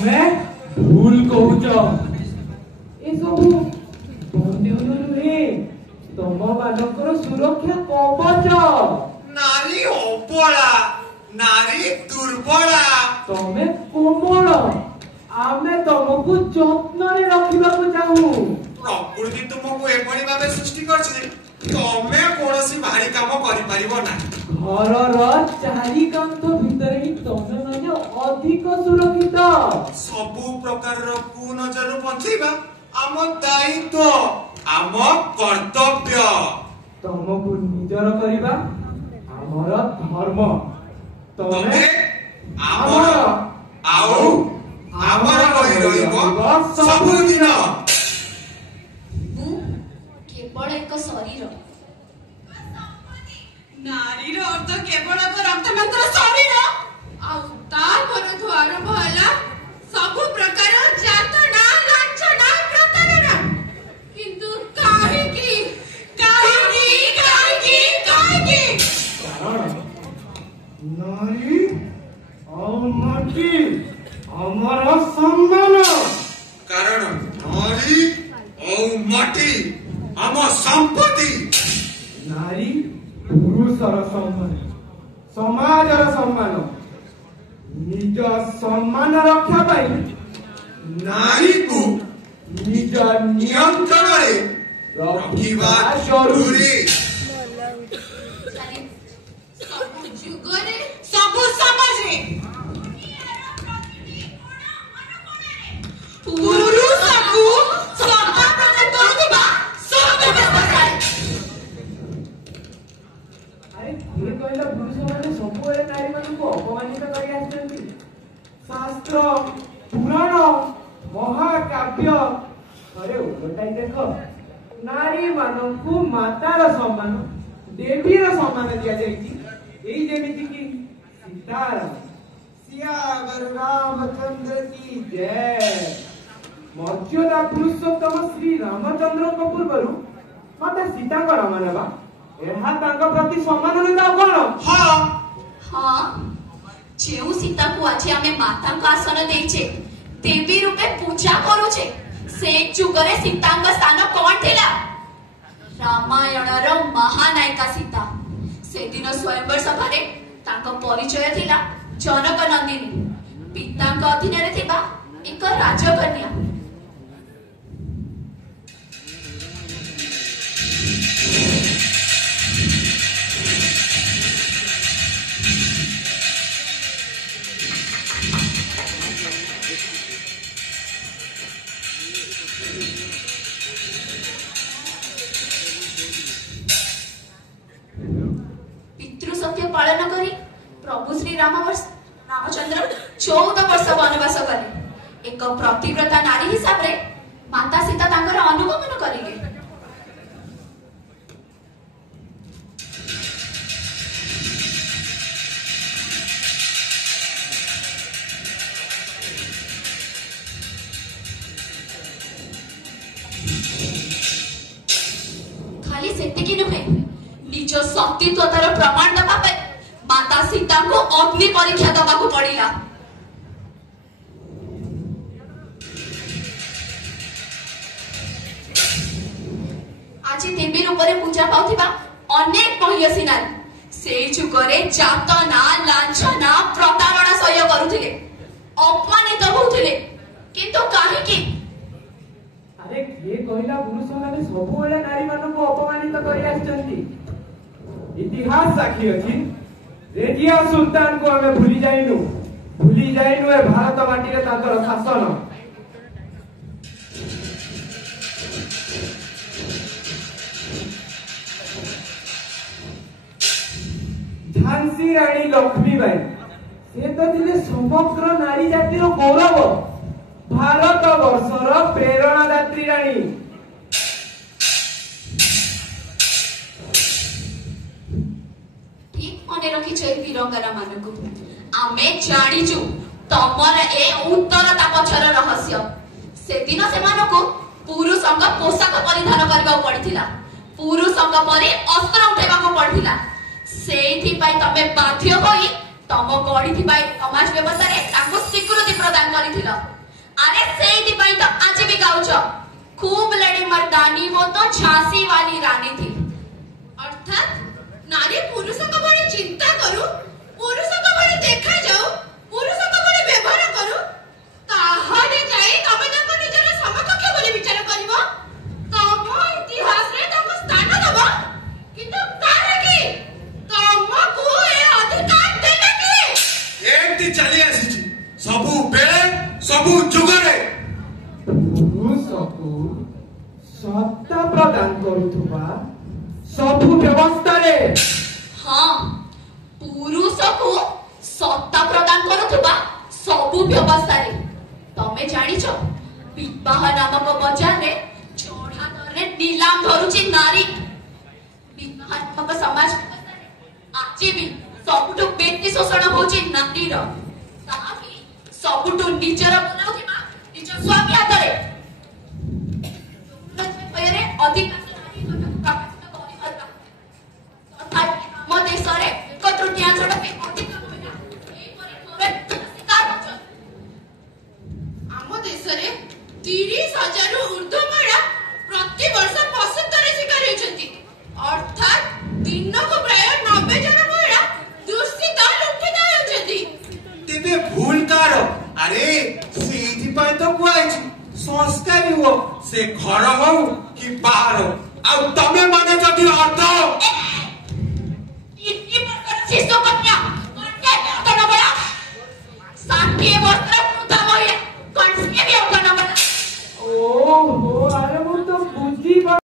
तमे भूल कहूच ए सब बंधन नुहे तम मानकर सुरक्षा कवच। नारी अबला नारी दुर्बला तमे कोमल आमे तुमको जत्न रे रखिबा को चाहू। प्रकृति तुमको एभली भावे सृष्टि करछि तमे कोनोसी भारी काम करि परिबो ना। घर चारि कांथ भितर ही तमे माने अधिक सुरक्षित। सबु प्रकार रो कुनजर बंचैबा आम दायित्व आम कर्तव्य। तुमको निजर करिबा हमर धर्म। तमे आमर आउ आमर होई रहिबो सबुदिन। केवल एक शरीर नारी रो अर्थ केवल एक रक्तमंत्र शरीर आउ आरंभ होला सबु प्रकार जातना लांछना प्रतारणा। किंतु काहेकि नारी माटी हमर सम्मान। कारण नारी औ माटी आम संपत्ति। नारी पुरुषर सम्मान समाजर सम्मान निज सम्मान रक्षा पाई नारी को निज नियंत्रण रे रखिबा जरूरी। सबु जुगरे सबु समाजे पुरुषको सम्मान प्रदान करुथिबा सब व्यवस्था। अरे ये कहला पुरुष माने सबुले नारी माननको अपमानित करि आछन्ती। शास्त्र पुराण महाकाव्य अरे ओटाई देखो नारी माननको मातार सम्मान देवीर सम्मान दिया जायछि। एई जेमिति कि सीतार सियावर रामचंद्र की जय। मर्यादा पुरुषोत्तम श्री रामचंद्र को पूर्वरु माता सीता को मानवा एहा तांग प्रति सम्मान नंदा कोन। हां हाँ जेउ सीता को आज आमे माता को आसन देइछे देवी रूपे पूजा करूछे से जुगरे सीतांग स्थान कोन थिला। रामायणर महानायिका सीता से दिन स्वयंवर सभारे तांको परिचय थिला जनक नंदिनी पितांक अधीन रे थिबा एक राजकन्या। पितृसत्य पालन करी प्रभु श्री रामचंद्र 14 वर्ष वनवास कले। एक प्रतिव्रता नारी हिसाब रे माता सीता तांकर अनुगमन करिले। खाली सेतिकी नुहे निज सतीत्वतार प्रमाण दबा पे माता सीता को अग्नि परीक्षा दबा को पड़िला। आज देवी रूपरे पूजा पाउथिबा अनेक महिषी नारी से जुगरे जातना लांछना प्रतारणा सह्य करुथिले अपमानित होउथिले। किंतु काहेकि अरे ये कहला पुरुष माने सबुले नारी मानको अपमानित करि आछन्ती। इतिहास साक्षी अछि रेजिया सुल्तान को हमें भूली जाइनु ए भारत माटी रे ताकर शासन। झांसी रानी लक्ष्मीबाई से तो दिले समग्र नारी जातिर गौरव भारत वर्षर प्रेरणादात्री रानी। ठीक मने रखिछ ए वीरंगना मानकु आमे जानिचु तमर ए उत्तरता पछर रहस्य। से दिन से मानको पुरुषंग पोशाक परिधान करबा पड़िथिला पुरुषंग परे अस्त्र उठेबा को पड़िथिला। सेठी पाई तमे बाध्य होई तम गढिथिबा समाज व्यवस्था रे ताको स्वीकृति प्रदान करिथिला। अरे ସେଇଥିପାଇଁ ତ ଆଜି ବି ଗାଉଛ खूब लड़ी मर्दानी वो तो झांसी वाली रानी थी। अर्थात नारी पुरुष को बड़ी चिंता करू, पुरुष को बड़ी देखा जाऊ, पुरुष को बड़ी व्यवहार करू, ताहारे जाई तमे ताको निजर समकक्ष बोली विचार करिवो, तम इतिहास रे ताको स्थान दबो, किंतु तारे की तमको ए अधिकार देले की एमती चली आसी सबु बेले सबु जुगरे पुरुषको सत्ता प्रदान करुथुबा सबु व्यवस्थारे। हाँ, पुरुषको सत्ता प्रदान करुथुबा सबु व्यवस्थारे। तमे जानिछ विवाह नामक बजारे चढ़ा दरे नीलाम धरुची नारी। विवाह नामक समाज आज भी सबुठु बेटी शोषण होची नारीर, ताकि सबुठु निजर बनाउथिबा निज स्वामी हातरे अधिकार नारी प्रकाशित करिबा। तथापि ଆମ ଦେଶରେ ଏକ ତୃତୀୟାଂଶଟା ଅଧିକ ମହିଳା ଏହିପରି ଭାବରେ ଶିକାର ହେଉଛନ୍ତି। ଆମ ଦେଶରେ 30,000 ରୁ ଊର୍ଧ୍ୱ ମହିଳା ପ୍ରତିବର୍ଷ ପଶୁତ୍ୱରେ ଶିକାର ହେଉଛନ୍ତି। ଅର୍ଥାତ୍ ଦିନକୁ ପ୍ରାୟ 90 ଜଣ ମହିଳା ଦୂଷିତ ଲୁଣ୍ଠିତ ହେଉଛନ୍ତି। तेबे भूल कार अरे ସେଇଥିପାଇଁ ତ କୁହାଇଛି ସଂସ୍କାରୀ ହୁଅ, ସେ ଘର ହଉ କି ବାହାର। ଆଉ ତମେ ମାନେ ଯଦି ଅର୍ଦ୍ଧ